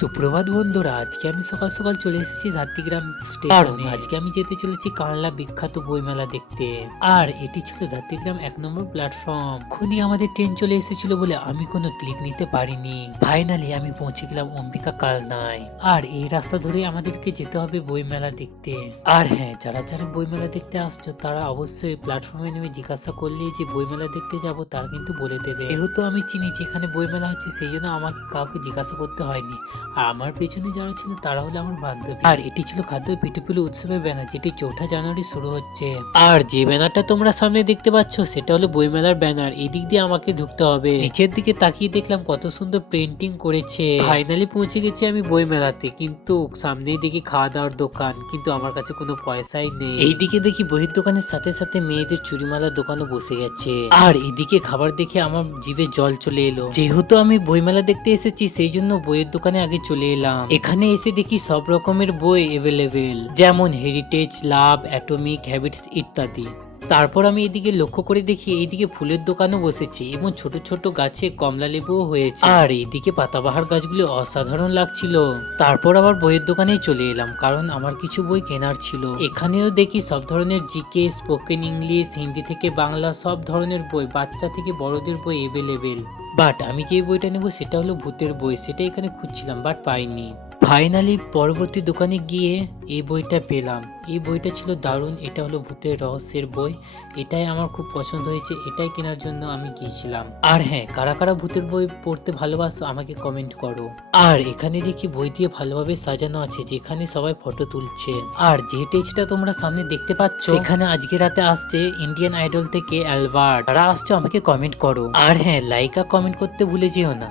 সুপ্রভাত বন্ধুরা, আজকে আমি সকাল সকাল চলে এসেছি ঝাড়গ্রাম স্টেশনে। আজকে আমি যেতে চলেছি কানলা বিখ্যাত বইমেলা দেখতে। আর এটি ছিল ঝাড়গ্রাম 1 নম্বর প্ল্যাটফর্ম। এখনই আমাদের ট্রেন চলে এসেছিল বলে আমি কোনো ক্লিক নিতে পারিনি। ফাইনালি আমি পৌঁছে গেলাম অম্বিকা কালনায়। আর এই রাস্তা ধরে আমাদেরকে যেতে হবে বইমেলা দেখতে। আর হ্যাঁ, যারা যারা বইমেলা দেখতে আসছো তারা অবশ্যই প্ল্যাটফর্মে নেমে জিজ্ঞাসা করলে যে বইমেলা দেখতে যাব তারা কিন্তু বলে দেবে। যেহেতু আমি চিনি যেখানে বইমেলা হচ্ছে, সেই জন্য আমাকে কাউকে জিজ্ঞাসা করতে হয়নি। আর আমার পেছনে যারা ছিল তারা হলো আমার বান্ধবী। আর এটি ছিল খাদ্য পিঠেপুলি উৎসবের ব্যানার, যেটি 4ঠা জানুয়ারি শুরু হচ্ছে। আর যে ব্যানারটা তোমরা সামনে দেখতে পাচ্ছ সেটা হলো বইমেলার ব্যানার। এই দিক দিয়ে আমাকে ঢুকতে হবে। নিচের দিকে তাকিয়ে দেখলাম কত সুন্দর পেন্টিং করেছে। ফাইনালি পৌঁছে গেছি আমি বইমেলাতে, কিন্তু সামনেই দেখি খাওয়া দাওয়ার দোকান, কিন্তু আমার কাছে কোনো পয়সাই নেই। এইদিকে দেখি বইয়ের দোকানের সাথে সাথে মেয়েদের চুরিমালার দোকানও বসে গেছে। আর এদিকে খাবার দেখে আমার জিভে জল চলে এলো। যেহেতু আমি বইমেলা দেখতে এসেছি সেই জন্য বইয়ের দোকানে আগে চলে এলাম। এখানে এসে দেখি সব রকমের বই এভেলেবেল, যেমন হেরিটেজ, লাভ, অ্যাটমিক হ্যাবিটস ইত্যাদি। তারপর আমি এদিকে লক্ষ্য করে দেখি এইদিকে ফুলের দোকানও বসেছে এবং ছোট ছোট গাছে কমলা লেবুও হয়েছে। আর এইদিকে পাতাবাহার গাছগুলো অসাধারণ লাগছিল। তারপর আবার বইয়ের দোকানেই চলে এলাম, কারণ আমার কিছু বই কেনার ছিল। এখানেও দেখি সব ধরনের জিকে, স্পোকেন ইংলিশ, হিন্দি থেকে বাংলা সব ধরনের বই, বাচ্চা থেকে বড়দের বই এভেলেবেল। বাট আমি যে বইটা নেব সেটা হলো ভূতের বই, সেটা এখানে খুঁজছিলাম বাট পাইনি। ফাইনালি পরবর্তী দোকানে গিয়ে এই বইটা পেলাম। এই বইটা ছিল দারুণ। এটা হলো ভূতের রহস্যের বই। এটাই আমার খুব পছন্দ হয়েছে, এটাই কেনার জন্য আমি গিয়েছিলাম। আর হ্যাঁ, কারা কারা ভূতের বই পড়তে ভালোবাসো আমাকে কমেন্ট করো। আর এখানে দেখি বই দিয়ে ভালোভাবে সাজানো আছে, যেখানে সবাই ফটো তুলছে। আর যে স্টেজটা তোমরা সামনে দেখতে পাচ্ছ, এখানে আজকে রাতে আসছে ইন্ডিয়ান আইডল থেকে অ্যালবার্ট। যারা আসছে আমাকে কমেন্ট করো। আর হ্যাঁ, লাইক আর কমেন্ট করতে ভুলে যেও না।